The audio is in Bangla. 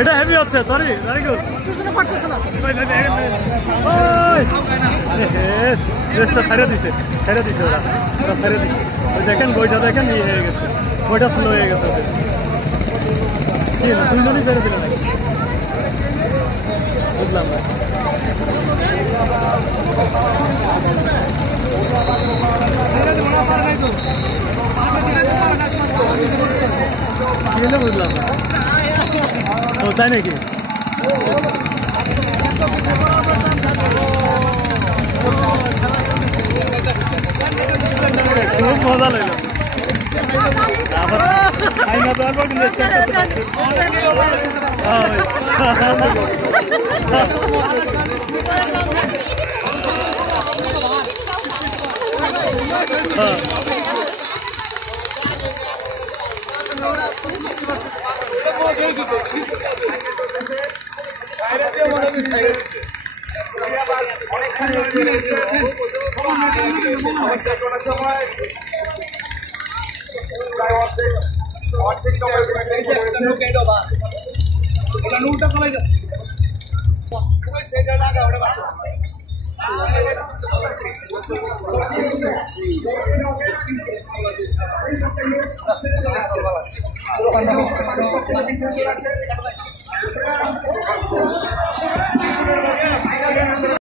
এটা হেভি হচ্ছে সরি ভেরি গুড রেসটা ছেড়ে দিছে ওরা ছেড়ে দিছে ওই দেখেন বইটা দেখেন ইয়ে হয়ে গেছে বইটা স্লো হয়ে গেছে ওদের দুজনই ছেড়ে দিল নাকি বুঝলাম না বুঝলাম না ও তাই নাকি খুব মজা লাগলো আবার আইনা তো আবার